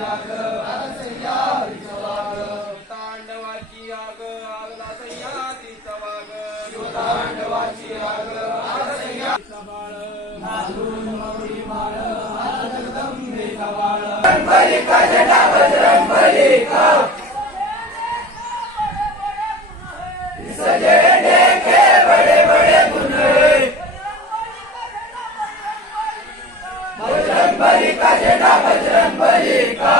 आग आगसय्या विचवाग तांडवाची आग आगला सह्याद्रीचा वाग तांडवाची आग आगसय्या बाळ नाचून मौरी माळ आज जगदंबेचा बाळ बजरंगबली का झंडा बजरंगबली का सजे देखे बड़े बड़े गुण बजरंगबली का झंडा बजरंगबली का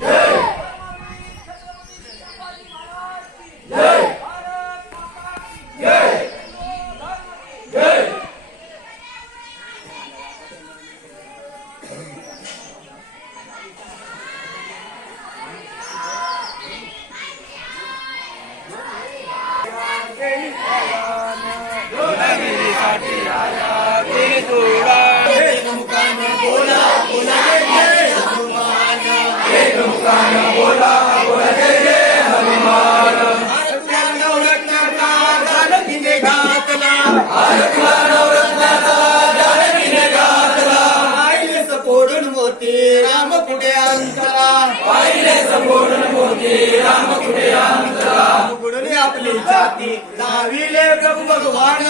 जय जय जय जय साठी आया गिरी तुळा एक मुखाने बोला बोला जय हनुमान एक मुखाने बोला बोला जय हनुमान आरत्या नवरत्नाचा जानकीने घातला आरत्या नवरत्नाचा जानकीने घातला पाहिले सपोडून मोती राम कुठे अंतरा पाहिले सपोडून मोती राम कुठे अंतरा उघडली आपली छाती लाविले प्रभू भगवान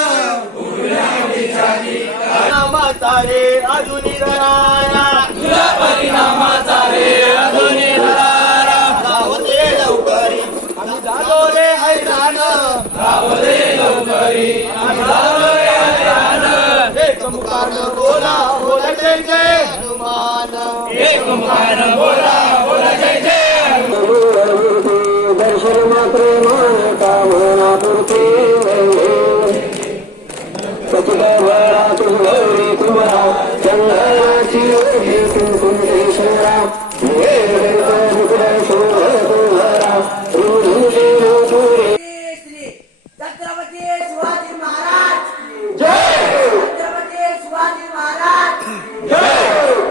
नामाचा रे अजूनी धरारा तुला परिणामाचा रे अजूनी धरारा रावते लवकरी आम्ही झालो रे हैराण रावते लवकरी आम्ही झालो रे हैराण एक मुखाने बोला बोला जय जय हनुमान एक मुखाने बोला बोला जय जय हनुमान दर्शन मात्र मानता मना पुरते तुम्हारा चंद्राची कुंकुमेश्वरा श्री छत्रपती शिवाजी महाराज जय छत्रपती शिवाजी महाराज जय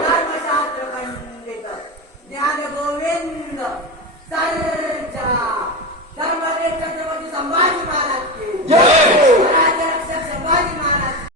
धर्मशास्त्र पंडित ज्ञान गोविंद सर्जा धर्मवीर छत्रपती संभाजी महाराज